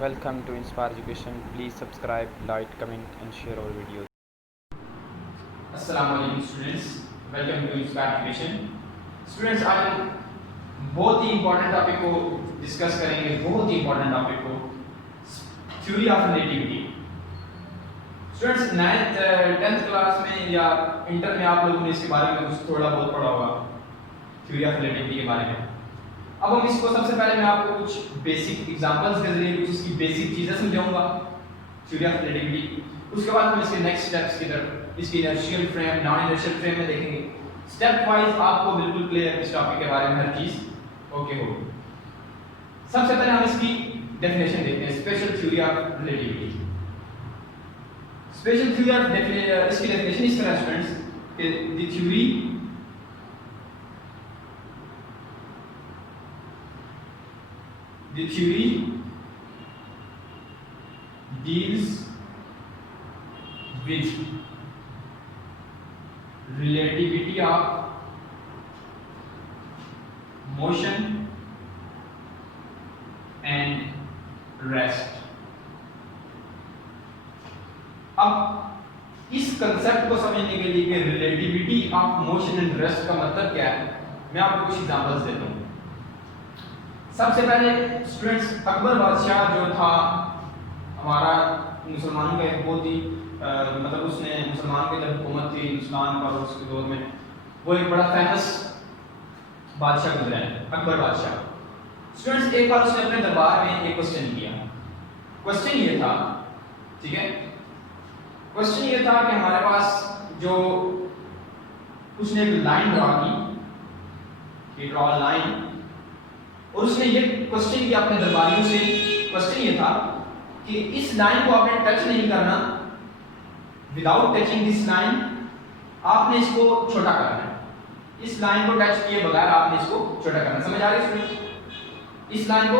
Welcome to Inspire Education. Please subscribe, like, comment and share our videos. अस्सलाम वालेकुम students, welcome to Inspire Education. Students, आज हम बहुत ही इंपॉर्टेंट टॉपिक को डिस्कस करेंगे, बहुत ही इंपॉर्टेंट टॉपिक को, theory of relativity. Students, 10th class में या इंटर में आप लोगों ने इसके बारे में कुछ थोड़ा बहुत पढ़ा होगा, थ्योरी ऑफ रिलेटिविटी के बारे में। अब हम इसको सबसे पहले मैं आपको कुछ बेसिक एग्जांपल्स के जरिए कुछ इसकी बेसिक चीजें समझाऊंगा थ्योरी ऑफ रिलेटिविटी। उसके बाद हम इसके नेक्स्ट स्टेप्स की तरफ इसकी inertial frame, non inertial frame में देखेंगे। स्टेप वाइज आपको बिल्कुल क्लियर इस टॉपिक के बारे में हर चीज ओके होगी। सबसे पहले हम इसकी डेफिनेशन देखते हैं, special theory of relativity. Special theory of इसकी डेफिनेशन इस तरह स्टूडेंट्स कि the theory deals with relativity of motion and rest। अब इस कंसेप्ट को समझने के लिए कि relativity of motion and rest का मतलब क्या है, मैं आपको कुछ एग्जांपल्स देता हूं। सबसे पहले स्टूडेंट्स, अकबर बादशाह जो था हमारा मुसलमानों का एक बहुत ही मतलब उसने मुसलमान की जब हुकूमत थी हिंदुस्तान पर उसके दौर में, वो एक बड़ा फेमस बादशाह गुजरा है, अकबर बादशाह। स्टूडेंट्स, एक बार उसने अपने दरबार में एक क्वेश्चन किया। क्वेश्चन ये था, ठीक है, क्वेश्चन ये था कि हमारे पास जो उसने एक लाइन ड्रॉ की, ड्रॉ लाइन, और उसने ये क्वेश्चन किया अपने दरबारियों से। क्वेश्चन ये था कि इस लाइन को आपने टच नहीं करना, विदाउट टचिंग दिस लाइन आपने इसको छोटा करना है। इस लाइन को टच किए बगैर आपने इसको छोटा करना है। समझ आ रही है स्टूडेंट्स? इस लाइन को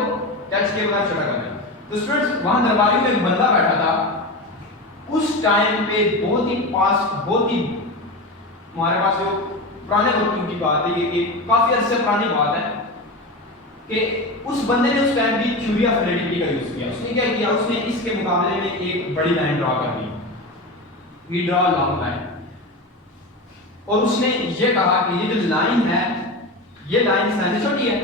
टच किए बगैर छोटा करना है। तो स्टूडेंट्स, वहां दरबारियों में एक बंदा बैठा था, उस टाइम पे बहुत ही पास, बहुत ही हमारे पास जो पुराने वक्तों की बात है, ये काफी अर्से पुरानी बात है कि उस बंदे ने उस टाइम भी थ्योरी ऑफ रिलेटिविटी का यूज किया। उसने क्या किया, उसने इसके मुकाबले में एक बड़ी लाइन ड्रॉ कर दी, वी ड्रॉ लॉन्ग लाइन, और उसने ये कहा कि ये जो लाइन है, ये लाइन इस लाइन से छोटी है।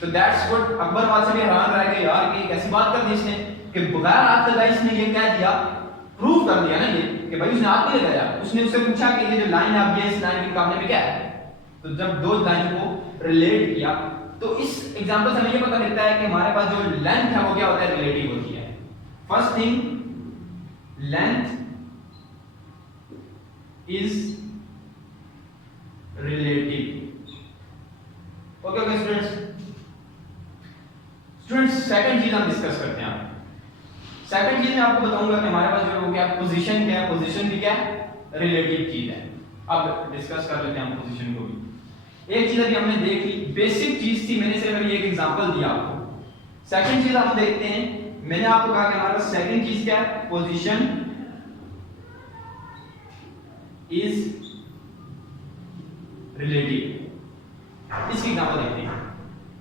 तो दैट्स व्हाट अकबर बादशाह भी हैरान रह गए, यार कि कैसी बात कर दी इसने कि बगैर हाथ लगाए इसने ये कह दिया, प्रूव कर दिया ना ये कि भाई उसने हाथ नहीं लगाया। उसने उससे पूछा कि ये जो लाइन है, अब ये इस लाइन के मुकाबले में क्या है। तो जब दो लाइन को रिलेट किया तो इस एग्जांपल से हमें ये पता लगता है कि हमारे पास जो लेंथ है वो क्या होता है, रिलेटिव होती है। First thing, length is relative. Okay okay students. Students, second चीज हम डिस्कस करते हैं। सेकंड चीज मैं आपको बताऊंगा कि हमारे पास जो हो गया पोजीशन क्या है, पोजीशन भी क्या है, रिलेटिव चीज है। अब डिस्कस कर लेते हैं हम पोजीशन को भी। एक चीज अभी हमने देख ली, बेसिक चीज थी, मैंने सिर्फ अभी एक एग्जांपल दिया आपको। सेकंड चीज हम देखते हैं, मैंने आपको कहा कि हमारे पास सेकंड चीज क्या है, पोजीशन इज रिलेटिव। इसकी एग्जांपल देखते हैं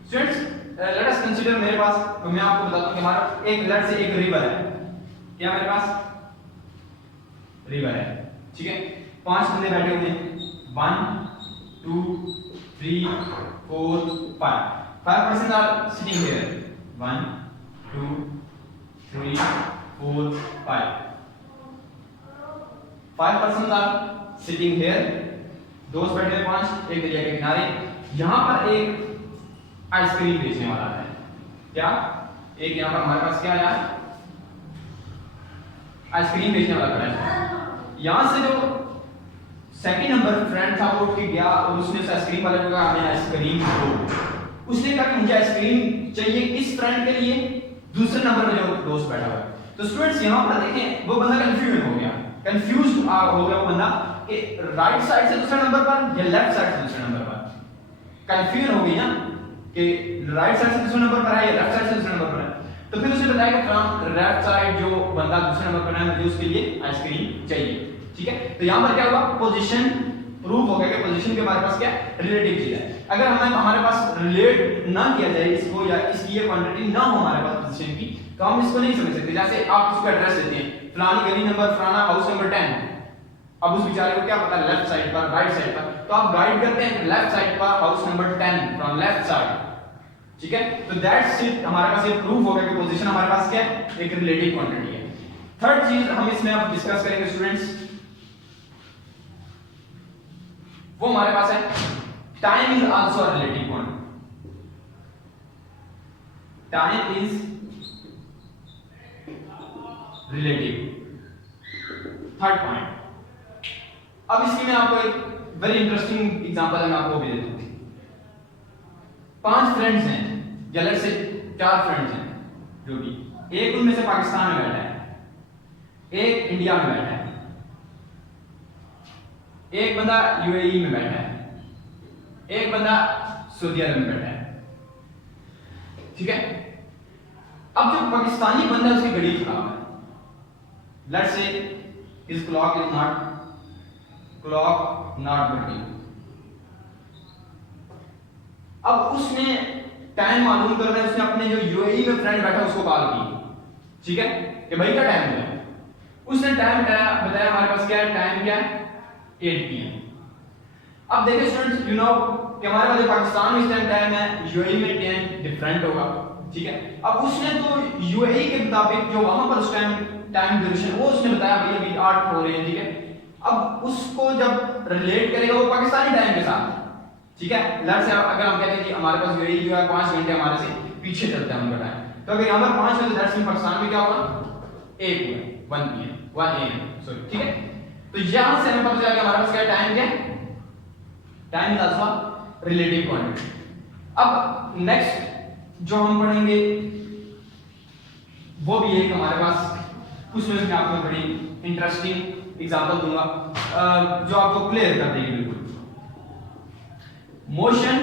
स्टूडेंट्स। लेट अस कंसीडर, मेरे पास, तो मैं आपको बताता हूं कि हमारा एक लेट से एक रिवर है, क्या मेरे पास रिवर है, ठीक है। 5 बंदे बैठे हुए हैं, 1 2 3 4 5 5% are sitting here, 1 2 3 4 5 5% are sitting here, दोस्त बैठे हैं 5 एक दरिया के किनारे। यहां पर एक आइसक्रीम बेचने वाला है, क्या, एक यहां पर हमारे पास क्या है, आइसक्रीम बेचने वाला खड़ा है। यहां से जो सेकंड नंबर फ्रेंड था वो उठ के गया और उसने उस आइसक्रीम वाले को कहा हमें आइसक्रीम दो। उसने कहा कि मुझे आइसक्रीम चाहिए किस फ्रेंड के लिए, दूसरे नंबर पे जो दोस्त बैठा हुआ है। तो स्टूडेंट्स, यहां पर देखें वो बंदा कंफ्यूज हो गया, कंफ्यूज हो गया वो बंदा कि राइट साइड से दूसरे नंबर पर या लेफ्ट साइड से दूसरे नंबर पर। कंफ्यूज हो गई ना कि राइट साइड से दूसरे नंबर पर है या लेफ्ट साइड से दूसरे नंबर पर है। तो फिर उसने बताया कि फ्रॉम लेफ्ट साइड जो बंदा दूसरे नंबर पर है मुझे उसके लिए आइसक्रीम चाहिए, ठीक है। तो यहां पर क्या हुआ, पोजीशन प्रूव हो गया कि पोजीशन के हमारे पास क्या रिलेटिव चीज है। अगर हमारे पास रिलेट ना किया जाए इसको, या इसकी ये क्वांटिटी ना हो हमारे पास पोजीशन की, तो हम इसको नहीं समझ सकते। जैसे आप किसी को एड्रेस देते हैं, फलानी गली नंबर फलाना हाउस नंबर 10, अब उस बेचारे को क्या पता लेफ्ट साइड पर राइट साइड पर, तो आप गाइड करते हैं लेफ्ट साइड पर house number 10 from left side, ठीक है। तो दैट्स इट, हमारे पास ये प्रूफ हो गया कि पोजीशन हमारे पास क्या है, एक रिलेटिव क्वांटिटी है। थर्ड चीज हम इसमें अब डिस्कस करेंगे स्टूडेंट्स, वो हमारे पास है time is also a relative quantity. Time is relative, third point. अब इसकी मैं आपको एक वेरी इंटरेस्टिंग एग्जांपल मैं आपको भी देता हूं। 5 फ्रेंड्स हैं, या लेट्स से 4 फ्रेंड्स हैं, जो भी, एक उनमें से पाकिस्तान में बैठा है, एक इंडिया में बैठा है, एक बंदा यूएई में बैठा है, एक बंदा सऊदी अरब में बैठा है, ठीक है। अब जो पाकिस्तानी बंदा है उसकी घड़ी खराब है, let's say his clock is not working. अब उसने टाइम मालूम करना है, उसने अपने जो यूएई में फ्रेंड बैठा उसको कॉल की, ठीक है, कि भाई क्या टाइम है। उसने टाइम बताया हमारे पास क्या है, टाइम क्या है 8 PM। अब देखिए स्टूडेंट्स, यू नो कि हमारे पास पाकिस्तान में इस टाइम टाइम है, यूएई में टाइम डिफरेंट होगा, ठीक है। अब उसने तो यूएई के मुताबिक जो वहां पर उस टाइम टाइम ड्यूरेशन वो उसने बताया भाई अभी 8 हो रहे हैं, ठीक है। अब उसको जब रिलेट करेगा वो पाकिस्तानी टाइम के साथ, ठीक है। लेट्स से अगर हम कहते हैं कि हमारे पास यूएई जो है 5 घंटे हमारे से पीछे चलता है उनका टाइम, तो अगर यहाँ पर 5 बजे दैट्स मीन पाकिस्तान में क्या होगा 1 हुआ 1 AM सॉरी, ठीक है। तो यहां से हमें पता चला कि हमारे पास क्या टाइम क्या है, time is also relative quantity. अब नेक्स्ट जो हम पढ़ेंगे वो भी एक हमारे पास, उसमें मैं आपको बड़ी इंटरेस्टिंग एग्जांपल दूंगा जो आपको क्लियर कर देगी बिल्कुल। Motion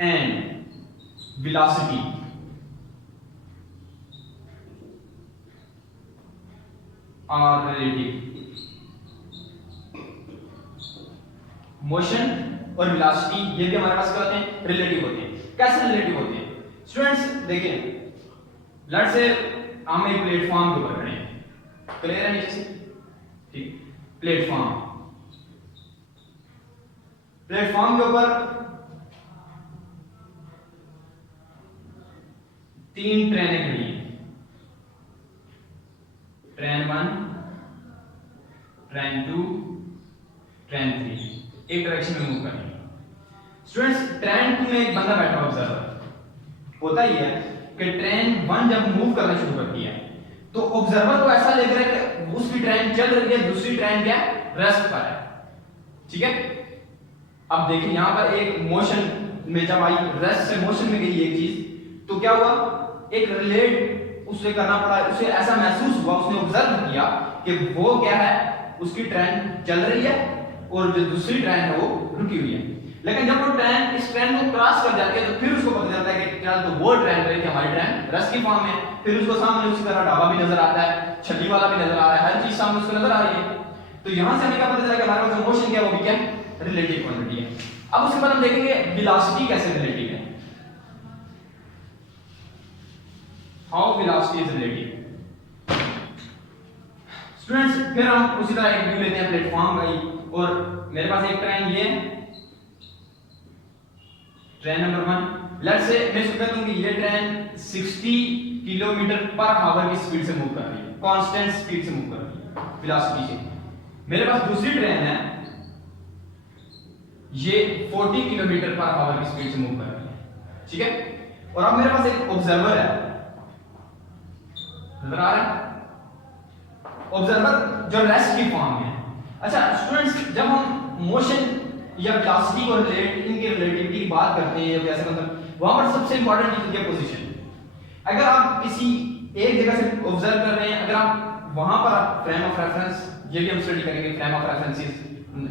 and velocity are relative. Motion और वेलोसिटी ये भी हमारे पास क्या होते हैं, रिलेटिव होते हैं। कैसे रिलेटिव होते हैं स्टूडेंट्स, देखिए लेट्स से हम एक प्लेटफॉर्म के ऊपर खड़े हैं, क्लियर है नीचे से, ठीक। प्लेटफॉर्म के ऊपर 3 ट्रेनें खड़ी हैं, ट्रेन 1, ट्रेन 2, ट्रेन 3, एक डायरेक्शन में मूव कर रही है। स्टूडेंट्स ट्रेन 2 में एक बंदा बैठा ऑब्जर्वर। होता ही है कि ट्रेन 1 जब मूव करना शुरू करती है तो ऑब्जर्वर को ऐसा लग रहा है कि उसकी ट्रेन चल रही है, दूसरी ट्रेन क्या रेस्ट पर है, ठीक है। अब देखिए यहां पर एक मोशन में जब आई, रेस्ट से मोशन में गई एक चीज, तो क्या हुआ, एक रिलेट उसे करना पड़ा, उसे ऐसा महसूस हुआ, उसने ऑब्जर्व किया कि वो क्या है, उसकी ट्रेन चल रही है और जो दूसरी ट्रेन है वो रुकी हुई है। लेकिन जब वो ट्रेन इस ट्रेन को क्रॉस कर जाती है तो फिर उसको पता चलता है कि क्या तो वो ट्रेन रही थी हमारी ट्रेन रेस्ट की फॉर्म में। फिर उसको सामने उसी तरह ढाबा भी नजर आता है, छड़ी वाला भी नजर आ रहा है, हर चीज सामने उसको नजर आ रही है। तो यहां से हमें क्या पता चला कि हमारे पास जो मोशन क्या है वो भी क्या रिलेटिव क्वांटिटी है। अब उसके बाद हम देखेंगे वेलोसिटी कैसे रिलेटिव है, how velocity is relative. Students फिर हम उसी तरह एक व्यू लेते हैं प्लेटफॉर्म का ही, और मेरे पास एक ट्रेन ये ट्रेन नंबर 1, लेट्स से मैं कहता हूं कि ये ट्रेन 60 किलोमीटर पर आवर की स्पीड से मूव कर रही है, कांस्टेंट स्पीड से मूव कर रही है वेलोसिटी से। मेरे पास दूसरी ट्रेन है ये 40 किलोमीटर पर आवर की स्पीड से मूव कर रही है, ठीक है। और अब मेरे पास एक ऑब्जर्वर है, नजर आ रहा है ऑब्जर्वर जो रेस्ट की फॉर्म में है। अच्छा स्टूडेंट्स जब हम मोशन या वेलोसिटी को रिलेट इनके रिलेटिविटी की बात करते हैं, जैसे मतलब वहां पर सबसे इंपॉर्टेंट चीज है पोजीशन। अगर आप किसी एक जगह से ऑब्जर्व कर रहे हैं, अगर आप वहां पर फ्रेम ऑफ रेफरेंस, ये भी हम स्टडी करेंगे, frame of references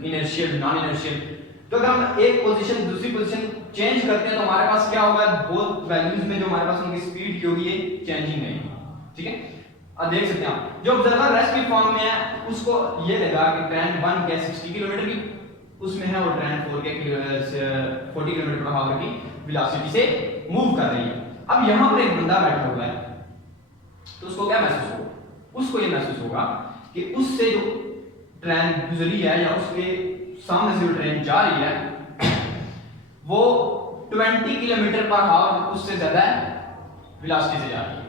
inertial non inertial, तो अगर हम एक पोजीशन दूसरी पोजीशन चेंज करते हैं तो हमारे पास क्या होगा, बोथ वैल्यूज में जो हमारे पास उनकी स्पीड की होगी ये चेंजिंग नहीं होगी, ठीक है। अब देख सकते हैं आप जो ऑब्जर्वर रेस्ट की फॉर्म में है उसको ये लगा कि ट्रेन 1 क्या 60 किलोमीटर की उसमें है वो ट्रेन 40 किलोमीटर पर आवर की वेलोसिटी से मूव कर रही है। अब यहाँ पर एक बंदा बैठा हुआ है, तो उसको क्या महसूस होगा? उसको ये महसूस होगा कि उससे जो ट्रेन गुजरी है या उसके सामने से जो ट्रेन जा रही है वो 20 किलोमीटर पर आवर उससे ज्यादा वेलोसिटी से जा रही है।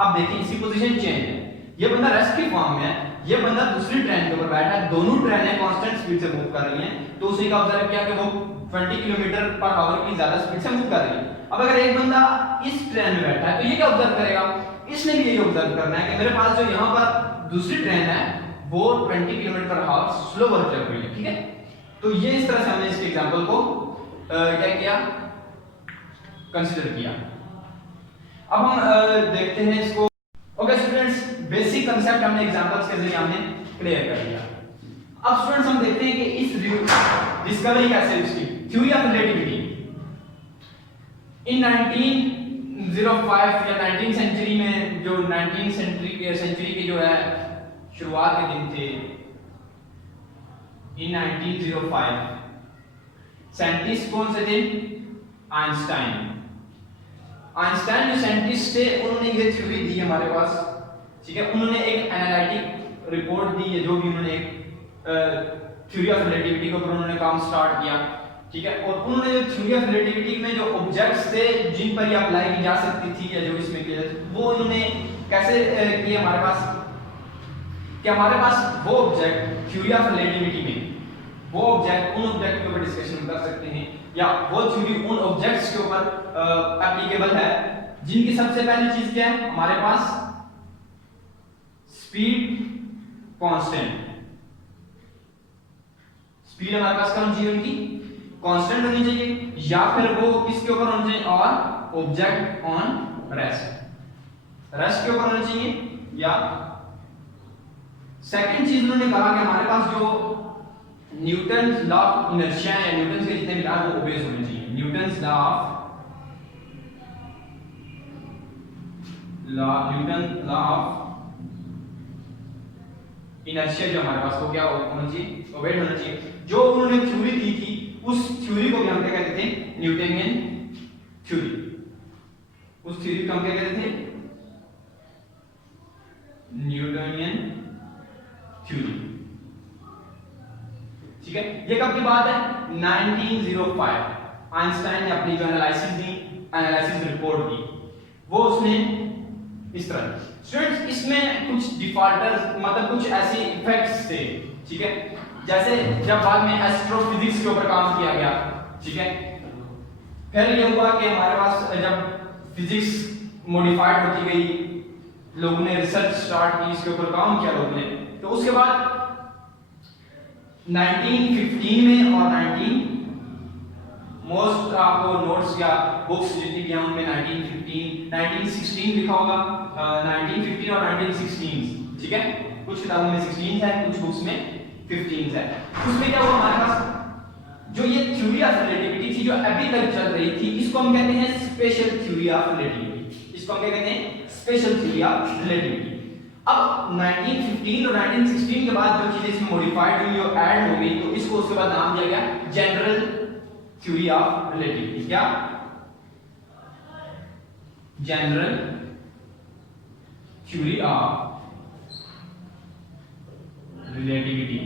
अब देखिए इसकी पोजीशन चेंज है, ये बंदा रेस्ट की फॉर्म में है, ये बंदा दूसरी ट्रेन के ऊपर बैठा है, दोनों ट्रेनें कांस्टेंट स्पीड से मूव कर रही हैं, तो उसने क्या ऑब्जर्व किया कि वो 20 किलोमीटर पर आवर की ज्यादा स्पीड से मूव कर रही है। अब अगर एक बंदा इस ट्रेन में बैठा है तो ये क्या ऑब्जर्व करेगा? इसने भी यही ऑब्जर्व करना है कि मेरे पास जो यहाँ पर दूसरी ट्रेन है वो 20 किलोमीटर पर आवर स्लोवर चल रही है, ठीक है। तो ये इस तरह से हमने इसके एग्जांपल को क्या किया, कंसीडर किया। अब हम देखते हैं इसको। ओके स्टूडेंट्स, बेसिक कांसेप्ट हमने एग्जांपल्स के जरिए हमने क्लियर कर दिया। अब स्टूडेंट्स हम देखते हैं कि इस डिस्कवरी कैसे उसकी थ्योरी ऑफ रिलेटिविटी इन 1905 या 19 सेंचुरी में, जो 19 सेंचुरी के जो है शुरुआत के दिन थे, इन 1905 साइंटिस्ट कौन से थे? आइंस्टाइन। आइंस्टाइन जो साइंटिस्ट थे उन्होंने ये थ्योरी दी हमारे पास, ठीक है। उन्होंने एक एनालिटिक रिपोर्ट दी है, जो भी उन्होंने एक थ्योरी ऑफ रिलेटिविटी के ऊपर उन्होंने काम स्टार्ट किया, ठीक है। और उन्होंने जो थ्योरी ऑफ रिलेटिविटी में जो ऑब्जेक्ट्स थे जिन पर ये अप्लाई की जा सकती थी या जो इसमें किया वो उन्होंने कैसे किए हमारे पास, कि हमारे पास वो ऑब्जेक्ट थ्योरी ऑफ रिलेटिविटी में वो ऑब्जेक्ट उन ऑब्जेक्ट के ऊपर डिस्कशन कर सकते हैं या वो थ्योरी उन ऑब्जेक्ट्स के ऊपर एप्लीकेबल है जिनकी सबसे पहली चीज क्या है हमारे पास? Speed constant. स्पीड हमारे पास क्या होनी चाहिए? उनकी कांस्टेंट होनी चाहिए, या फिर वो किसके ऊपर होनी चाहिए? और ऑब्जेक्ट ऑन रेस्ट, रेस्ट के ऊपर होना चाहिए। या सेकंड चीज उन्होंने कहा कि हमारे पास जो न्यूटन लॉ ऑफ इनर्शिया है, न्यूटन के जितने भी लॉ वो ओबेज होने चाहिए। न्यूटन लॉ ऑफ इनर्शिया जो हमारे पास वो क्या होना चाहिए? ओबेड होना चाहिए। जो उन्होंने थ्योरी दी थी उस थ्योरी को भी हम क्या कहते थे? Newtonian theory. उस थ्योरी को हम क्या कहते थे? न्यूटनियन थ्योरी, ठीक है। ये कब की बात है? 1905। आइंस्टाइन ने अपनी जो एनालिसिस रिपोर्ट दी वो उसने इस तरह। स्टूडेंट्स इसमें कुछ डिफॉल्टर्स मतलब कुछ ऐसे इफेक्ट्स थे, ठीक है। जैसे जब बाद में एस्ट्रोफिजिक्स के ऊपर काम किया गया, ठीक है, फिर ये हुआ कि हमारे पास जब फिजिक्स मॉडिफाइड होती गई, लोगों ने रिसर्च स्टार्ट की, इसके ऊपर काम किया लोगों ने, तो उसके बाद 1915 में और 19 मोस्ट आपको नोट्स या बुक्स जितनी भी हैं उनमें 1916 लिखा होगा, 1915 और 1916, ठीक है। कुछ किताबों में 16 है, कुछ बुक्स में 15 है। उसमें क्या हुआ हमारे पास जो ये थ्योरी ऑफ रिलेटिविटी थी जो अभी तक चल रही थी, इसको हम कहते हैं स्पेशल थ्योरी ऑफ रिलेटिविटी। इसको हम क्या कहते हैं? Special theory of relativity. अब 1915 और 1916 के बाद जो चीजें इसमें मॉडिफाइड हुई और ऐड हो गई, तो इसको उसके बाद नाम दिया गया जनरल थ्योरी ऑफ रिलेटिविटी। क्या? General theory of relativity.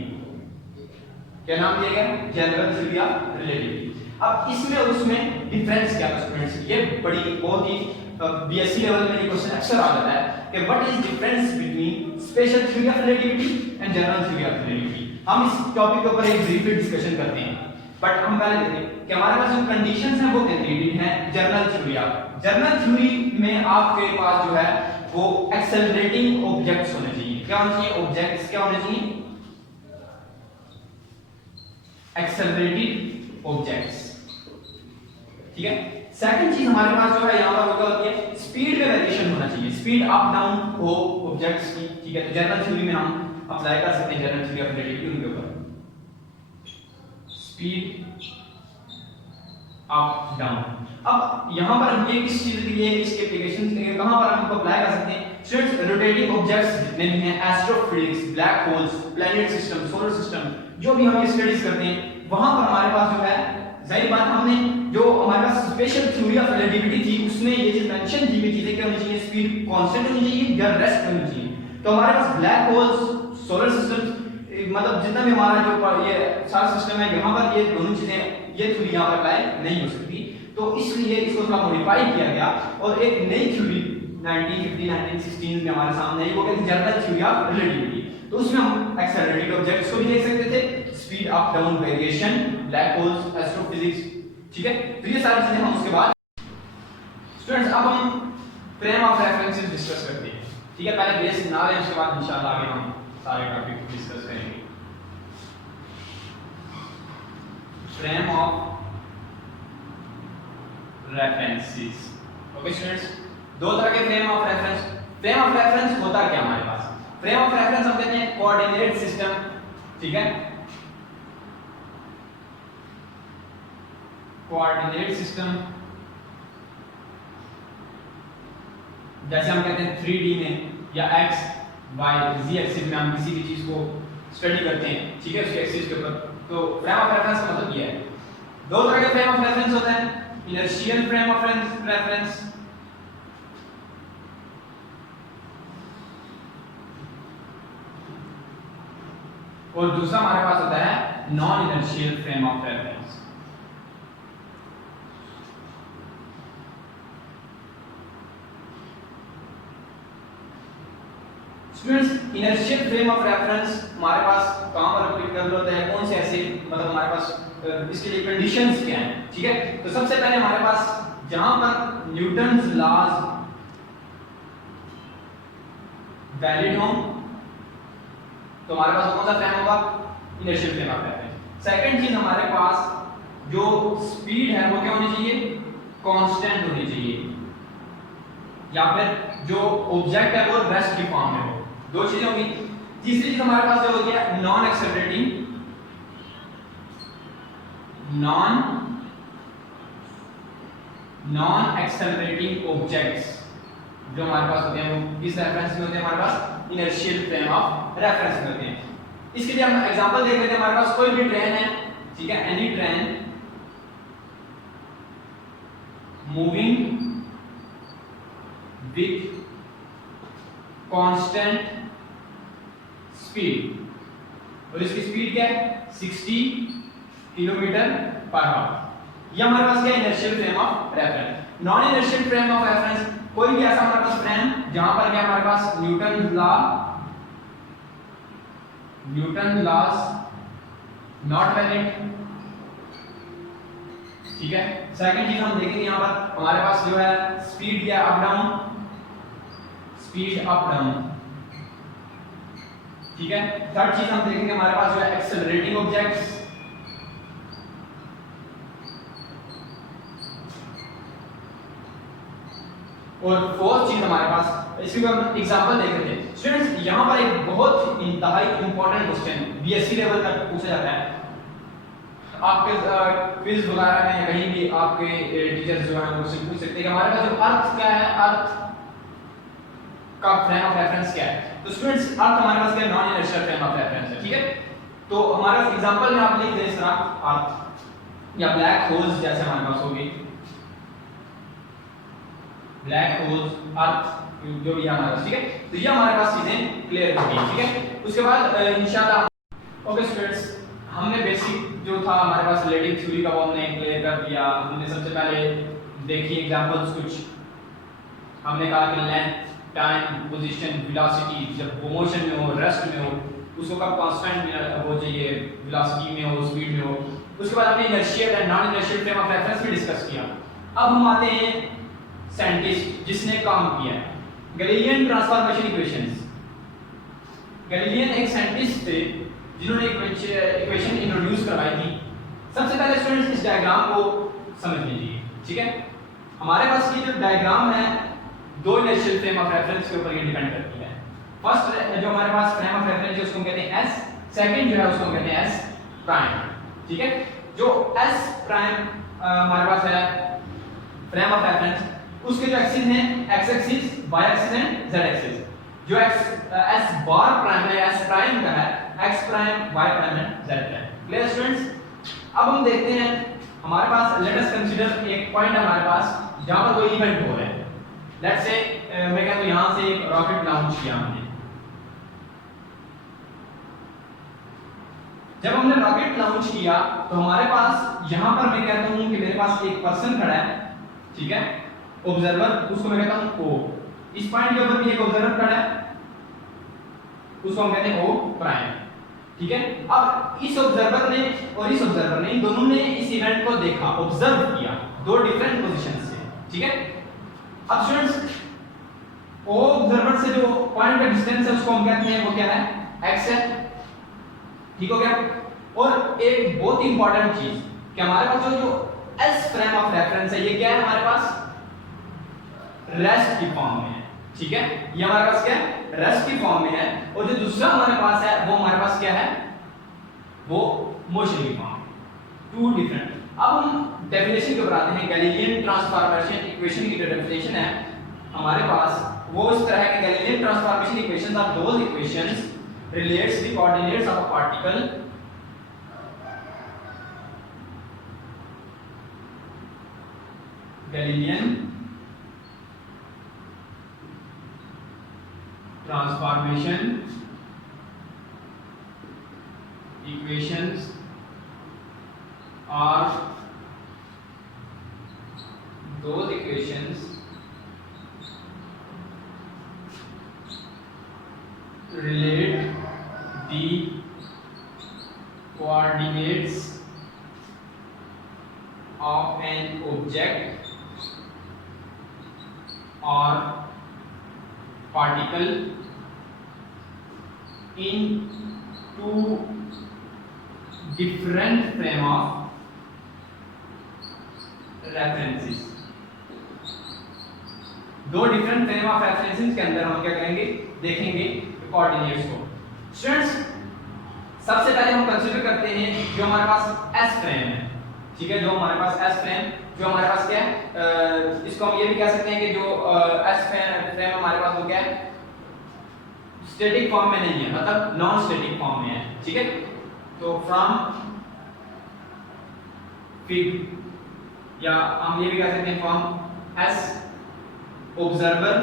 क्या नाम दिया गया? General theory of relativity. अब इसमें और उसमें डिफरेंस क्या है स्टूडेंट्स? ये बड़ी बहुत ही बीएससी लेवल में ये क्वेश्चन अक्सर आ जाता है कि what is difference between special theory of relativity and general theory of relativity. हम इस टॉपिक के ऊपर एक ब्रीफली डिस्कशन करते हैं, बट हम पहले देखते हैं कि हमारे पास जो कंडीशंस हैं वो कितनी हैं general theory of. General theory में आपके पास जो है वो एक्सेलरेटिंग ऑब्जेक्ट्स होने चाहिए। क्या होने चाहिए? ऑब्जेक्ट्स क्या होने चाहिए? एक्सेलरेटेड ऑब्जेक्ट्स, ठीक है। सेकंड चीज हमारे पास जो है यहां पर वो क्या होती है? स्पीड में वेरिएशन होना चाहिए, स्पीड अप डाउन हो ऑब्जेक्ट्स की, ठीक है। तो जनरल थ्योरी में हम अप्लाई कर सकते हैं जनरल थ्योरी ऑफ रिलेटिविटी उनके ऊपर, स्पीड अप डाउन। अब यहां पर हम ये किस चीज के लिए इसके एप्लीकेशंस के कहां पर हम अप्लाई कर सकते हैं? स्टूडेंट्स रोटेटिंग ऑब्जेक्ट्स जितने भी हैं, astrophysics, black holes, planet system, solar system, जो भी हम ये स्टडीज करते हैं वहां पर हमारे पास जो है जाहिर बात हमने जो हमारे पास स्पेशल थ्योरी ऑफ रिलेटिविटी थी उसमें ये चीज मेंशन थी कि चीजें क्या होनी चाहिए, स्पीड कांस्टेंट होनी चाहिए या रेस्ट होनी चाहिए। तो हमारे पास ब्लैक होल्स, सोलर सिस्टम, मतलब जितना भी हमारा जो ये सारा सिस्टम है यहाँ पर ये दोनों चीजें ये थ्योरी यहाँ पर अप्लाई नहीं हो सकती, तो इसलिए इसको थोड़ा मॉडिफाई किया गया और एक नई थ्योरी 1950 1916 में हमारे सामने आई, वो कहते हैं जनरल थ्योरी ऑफ रिलेटिविटी। तो उसमें हम एक्सेलरेटेड ऑब्जेक्ट्स को भी देख सकते थे, speed up down variation, black holes, astrophysics, ठीक है। तो ये सारी चीजें हम उसके बाद स्टूडेंट्स अब हम फ्रेम ऑफ रेफरेंसेस डिस्कस करते हैं, ठीक है। पहले बेस ना लें, उसके बाद इंशाल्लाह आगे हम सारे टॉपिक डिस्कस करेंगे। Frame of references, okay students, दो तरह के frame of reference. Frame of reference होता क्या हमारे पास, फ्रेम ऑफ रेफरेंस हम कहते हैं कोऑर्डिनेट सिस्टम, ठीक है। कोऑर्डिनेट सिस्टम जैसे हम कहते हैं 3D में या x y z एक्सिस में हम किसी भी चीज को स्टडी करते हैं, ठीक है, उसके एक्सिस के ऊपर। तो फ्रेम ऑफ रेफरेंस का मतलब ये है, दो तरह के फ्रेम ऑफ रेफरेंस होते हैं, इनर्शियल फ्रेम ऑफ रेफरेंस और दूसरा हमारे पास होता है non inertial frame of reference. Students inertial frame of reference हमारे पास कहां पर एप्लीकेबल होता है, कौन से ऐसे मतलब हमारे पास इसके लिए कंडीशंस क्या हैं, ठीक है। तो सबसे पहले हमारे पास जहां पर न्यूटन्स लॉज वैलिड हों तो हमारे पास कौन सा फ्रेम होगा, inertial frame of reference. Second चीज हमारे पास जो स्पीड है वो क्या होनी चाहिए, कांस्टेंट होनी चाहिए, या फिर जो ऑब्जेक्ट है वो रेस्ट की फॉर्म में हो, दो चीजें होंगी। तीसरी चीज हमारे पास जो होती है नॉन एक्सेलरेटिंग ऑब्जेक्ट्स जो हमारे पास होते हैं वो किस रेफरेंस में होते हैं, हमारे पास इनर्शियल फ्रेम ऑफ रेफरेंस में होते हैं। इसके लिए हम एग्जांपल देख लेते हैं, हमारे पास कोई भी ट्रेन है, ठीक है, any train moving with constant speed और इसकी स्पीड क्या है 60 किलोमीटर पर आवर। ये हमारे पास क्या है, inertial frame of reference. Non inertial frame of reference कोई भी ऐसा हमारे पास फ्रेम जहां पर क्या हमारे पास न्यूटन लॉज नॉट वैलिड, ठीक है। सेकंड चीज हम देखेंगे यहां पर हमारे पास जो है स्पीड क्या up down, speed up down, ठीक है। थर्ड चीज हम देखेंगे हमारे पास जो है एक्सेलरेटिंग ऑब्जेक्ट्स, और फोर्थ चीज हमारे पास इसकी हम एग्जांपल देख रहे थे। स्टूडेंट्स यहां पर एक बहुत इंतहाई इंपॉर्टेंट क्वेश्चन बीएससी लेवल तक पूछा जाता है, आपके क्विज वगैरह में या कहीं भी आपके टीचर्स जो हैं वो पूछ सकते हैं कि हमारे पास जो अर्थ क्या है, अर्थ का फ्रेम ऑफ रेफरेंस क्या है। तो स्टूडेंट्स अर्थ हमारे पास क्या है, non inertial frame of reference है, ठीक है। तो हमारे पास एग्जांपल में आप लिख दें इस तरह अर्थ या ब्लैक होल्स जैसे हमारे पास होगी, ब्लैक होल्स अर्थ जो भी हमारे पास, ठीक है। तो ये हमारे पास चीजें क्लियर होगी, ठीक है। उसके बाद इंशाल्लाह ओके स्टूडेंट्स हमने बेसिक जो था हमारे पास रिलेटिव थ्योरी का वो हमने क्लियर कर दिया। हमने सबसे पहले देखी एग्जांपल्स कुछ, हमने कहा कि लेंथ, टाइम, पोजीशन, वेलोसिटी जब वो मोशन में हो, रेस्ट में हो, उसको कब कांस्टेंट हो चाहिए, वेलोसिटी में हो, स्पीड में हो। उसके बाद हमने inertial and non inertial frame of reference भी डिस्कस किया। अब हम आते हैं साइंटिस्ट जिसने काम किया है, गैलीलियन ट्रांसफॉर्मेशन इक्वेशंस। गैलीलियन एक साइंटिस्ट थे जिन्होंने इक्वेशन इंट्रोड्यूस करवाई थी। सबसे पहले स्टूडेंट्स इस डायग्राम को समझ लीजिए, ठीक है। हमारे पास ये जो डायग्राम है दो इनर्शियल फ्रेम ऑफ रेफरेंस के ऊपर ये डिपेंड करती है। फर्स्ट जो हमारे पास फ्रेम ऑफ रेफरेंस है उसको हम कहते हैं S, सेकंड जो है उसको हम कहते हैं S प्राइम, ठीक है। जो S प्राइम हमारे पास है फ्रेम ऑफ रेफरेंस, उसके जो एक्सिस हैं x axis, y axis and z axis. जो S बार प्राइम है, S प्राइम का है x prime y prime and z prime. Clear students? अब हम देखते हैं हमारे पास, लेट अस कंसीडर एक पॉइंट हमारे पास जहां पर कोई इवेंट हो रहा है। लेट्स से मैं कहता हूं यहां से एक रॉकेट लॉन्च किया हमने। जब हमने रॉकेट लॉन्च किया तो हमारे पास यहां पर मैं कहता हूं कि मेरे पास एक पर्सन खड़ा है, ठीक है, ऑब्जर्वर, उसको मैं कहता हूं ओ। इस पॉइंट के ऊपर भी एक ऑब्जर्वर खड़ा है, उसको हम कहते हैं ओ प्राइम, ठीक है। अब इस ऑब्जर्वर ने और इस ऑब्जर्वर ने, इन दोनों ने इस इवेंट को देखा, ऑब्जर्व किया दो डिफरेंट पोजीशन से, ठीक है। अब स्टूडेंट्स ओ ऑब्जर्वर से जो पॉइंट का डिस्टेंस है उसको हम कहते हैं वो क्या है, x है, ठीक हो गया। और एक बहुत इंपॉर्टेंट चीज कि हमारे पास जो s फ्रेम ऑफ रेफरेंस है ये क्या है, हमारे पास रेस्ट की फॉर्म में है, ठीक है। ये हमारे पास क्या है, रेस्ट की फॉर्म में है। और जो दूसरा हमारे पास है वो हमारे पास क्या है, वो मोशन की फॉर्म में। Two different. अब हम डेफिनेशन के ऊपर आते हैं। गैलीलियन ट्रांसफॉर्मेशन इक्वेशन की जो डेफिनेशन है हमारे पास वो इस तरह है कि Galilean transformation equations are those equations relates the coordinates of a particle Galilean transformation equations are those equations relate the coordinates of an object or particle in two different frame of references। दो different frame of references के अंदर हम क्या करेंगे, देखेंगे coordinates को। Students सबसे पहले हम कंसीडर करते हैं जो हमारे पास एस फ्रेम है, ठीक है, जो हमारे पास एस फ्रेम, जो हमारे पास क्या है, इसको हम ये भी कह सकते हैं कि जो एस फ्रेम हमारे पास वो क्या है, स्टैटिक फॉर्म में नहीं है, मतलब नॉन स्टैटिक फॉर्म में है, ठीक है। तो फ्रॉम फिग, या हम ये भी कह सकते हैं from S observer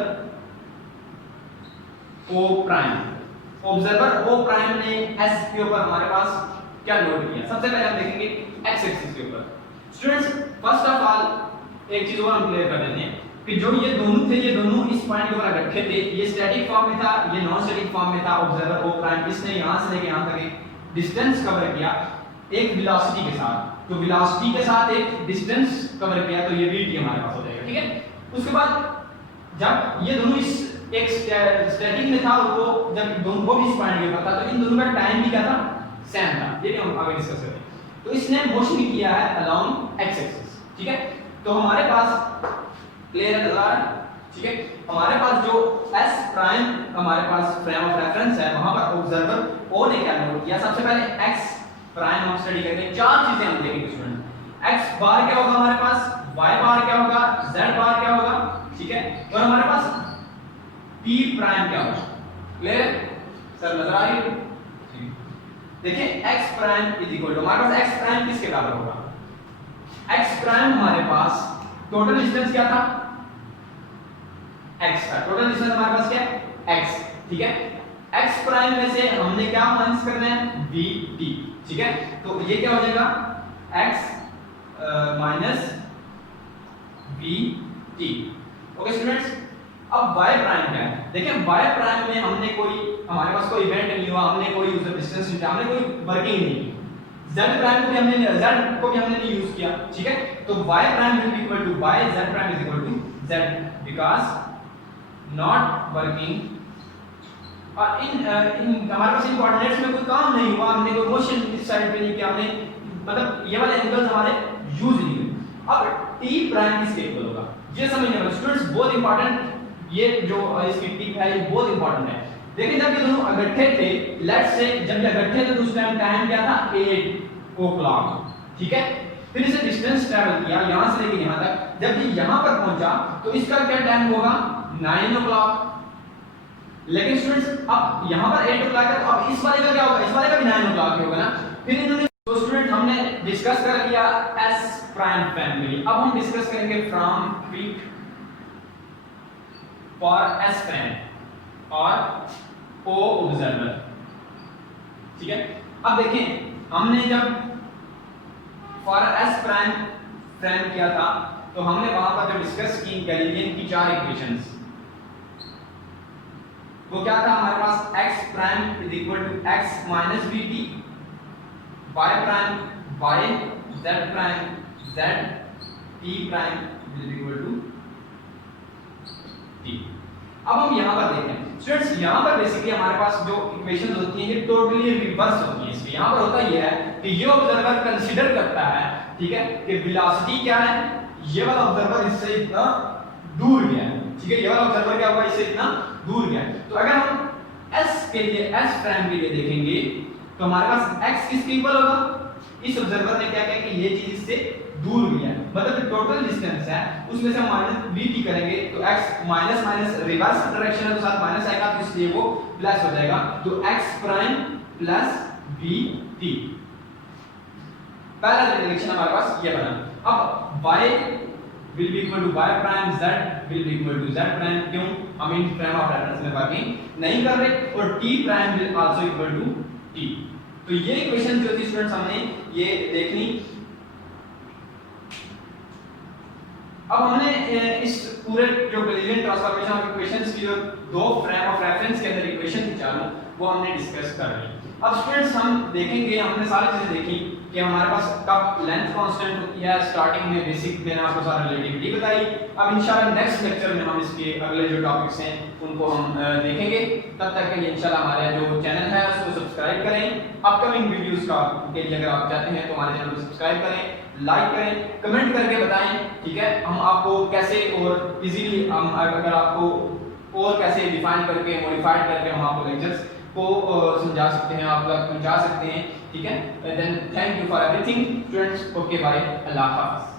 O prime. Observer O prime ने एस के ऊपर हमारे पास क्या लोड किया, सबसे पहले हम देखेंगे एक्स एक्सिस के ऊपर। स्टूडेंट्स फर्स्ट ऑफ ऑल एक चीज और हम क्लियर कर देते हैं कि जो ये दोनों थे, ये दोनों इस पॉइंट के ऊपर रखे थे, ये स्टैटिक फॉर्म में था, ये नॉन स्टैटिक फॉर्म में था। ऑब्जर्वर ओ प्राइम इसने यहां से लेके यहां तक एक डिस्टेंस कवर किया एक वेलोसिटी के साथ, तो वेलोसिटी के साथ एक डिस्टेंस कवर किया, तो ये vt हमारे पास हो जाएगा, ठीक है। उसके बाद जब ये दोनों इस एक स्टैटिक में था और वो जब दोनों को भी इस पॉइंट के ऊपर था, तो इन दोनों का टाइम भी क्या था, सेम था। ये भी हम आगे डिस्कस करेंगे। तो इसने मोशन किया है अलोंग एक्स एक्सिस, ठीक है। तो हमारे पास क्लियर है नजर, ठीक है। हमारे पास जो एस प्राइम हमारे पास फ्रेम ऑफ रेफरेंस है, वहां पर ऑब्जर्वर ओ ने क्या नोट किया, सबसे पहले एक्स प्राइम हम स्टडी करेंगे। चार चीजें हम देखेंगे स्टूडेंट। एक्स बार क्या होगा हमारे पास, वाई बार क्या होगा, जेड बार क्या होगा, ठीक है। और हमारे पास पी प्राइम क्या होगा, क्लियर सर, नजर आ रही है? देखिए x prime is equal to, हमारे पास x प्राइम किसके बराबर होगा, x प्राइम हमारे पास टोटल डिस्टेंस क्या था, x का टोटल डिस्टेंस हमारे पास क्या है, x, ठीक है। x प्राइम में से हमने क्या माइनस करना है, vt, ठीक है। तो ये क्या हो जाएगा, x minus vt। Okay students, अब y प्राइम क्या है, देखिए y प्राइम में हमने कोई, हमारे पास कोई इवेंट नहीं हुआ, हमने कोई यूजर डिस्टेंस नहीं, हमने कोई वर्किंग नहीं की। z प्राइम को भी हमने नहीं यूज किया, ठीक है। तो y prime will be equal to y, z prime is equal to z, because not working. और इन हमारे पास इन कोऑर्डिनेट्स में कोई काम नहीं हुआ, हमने कोई मोशन इस साइड पे नहीं किया, हमने मतलब ये वाले एंगल्स हमारे यूज नहीं हुए। अब t प्राइम किसके इक्वल होगा, ये समझने वाले स्टूडेंट्स बहुत इंपॉर्टेंट, ये जो इसकी टिप है ये बहुत इंपॉर्टेंट है। देखिए जब ये दोनों इकट्ठे थे, लेट्स से जब ये इकट्ठे थे तो उस टाइम क्या था, 8 o'clock, ठीक है। फिर इसे डिस्टेंस ट्रैवल किया यहां से लेके यहां तक, जब ये यहां पर पहुंचा तो इसका क्या टाइम होगा, 9 o'clock, लेकिन स्टूडेंट्स अब यहाँ पर 8 o'clock है, तो अब इस वाले का क्या होगा, इस वाले का भी 9 o'clock होगा ना। फिर इन्होंने तो स्टूडेंट हमने डिस्कस कर लिया एस प्राइम फैमिली। अब हम डिस्कस करेंगे from quick for S prime और ओ ऑब्जर्वर, ठीक है। अब देखें हमने जब फॉर एस प्राइम फ्रेम किया था तो हमने वहां पर जो डिस्कस की गैलीलियन की 4 इक्वेशंस, वो क्या था हमारे पास x prime is equal to x minus B T, y prime y, z prime z, t prime is equal to t। अब हम यहां पर देखें स्टूडेंट्स, यहां पर बेसिकली हमारे पास जो इक्वेशंस होती हैं ये टोटली रिवर्स होती हैं। इसमें यहां पर होता ये है कि ये ऑब्जर्वर कंसीडर करता है, ठीक है, कि वेलोसिटी क्या है, ये वाला ऑब्जर्वर इससे इतना दूर गया है, ठीक है, ये वाला ऑब्जर्वर क्या हुआ, इससे इतना दूर गया है। तो अगर हम s के लिए, s प्राइम के लिए देखेंगे तो हमारे पास x किसके इक्वल होगा, इस ऑब्जर्वर ने क्या किया कि ये चीज इससे दूर गया है, मतलब जो टोटल डिस्टेंस है उसमें से हम माइनस vt करेंगे तो x minus minus reverse direction है तो साथ माइनस आएगा, तो इसलिए वो प्लस हो जाएगा। तो x प्राइम प्लस vt, पहला डायरेक्शन हमारे पास ये बना। अब y will be equal to y prime, z will be equal to z prime, क्यों, हम इन फ्रेम ऑफ रेफरेंस में वर्किंग नहीं कर रहे, और t prime will also equal to t। तो ये इक्वेशन जो थी स्टूडेंट्स हमने ये देखनी। अब हमने इस पूरे जो गैलीलियन ट्रांसफॉर्मेशन ऑफ इक्वेशंस की जो दो फ्रेम ऑफ रेफरेंस के अंदर इक्वेशन थी चारों, वो हमने डिस्कस कर ली। अब स्टूडेंट्स हम देखेंगे, हमने सारी चीजें देखी कि हमारे पास कब लेंथ कांस्टेंट होती है, स्टार्टिंग में बेसिक मैंने आपको सारा रिलेटिविटी बताई। अब इंशाल्लाह नेक्स्ट लेक्चर में हम इसके अगले जो टॉपिक्स हैं उनको हम देखेंगे। तब तक के लिए इंशाल्लाह हमारा जो चैनल है उसको सब्सक्राइब करें। अपकमिंग वीडियोस का के लिए अगर आप चाहते हैं तो हमारे चैनल को सब्सक्राइब करें, लाइक करें, कमेंट करके बताएं, ठीक है, हम आपको कैसे और इजीली हम अगर आपको और कैसे डिफाइन करके मॉडिफाइड करके हम आपको लेक्चर्स को समझा सकते हैं, आप तक पहुंचा सकते हैं, ठीक है। Then thank you for everything students, okay bye, अल्लाह हाफ़िज़।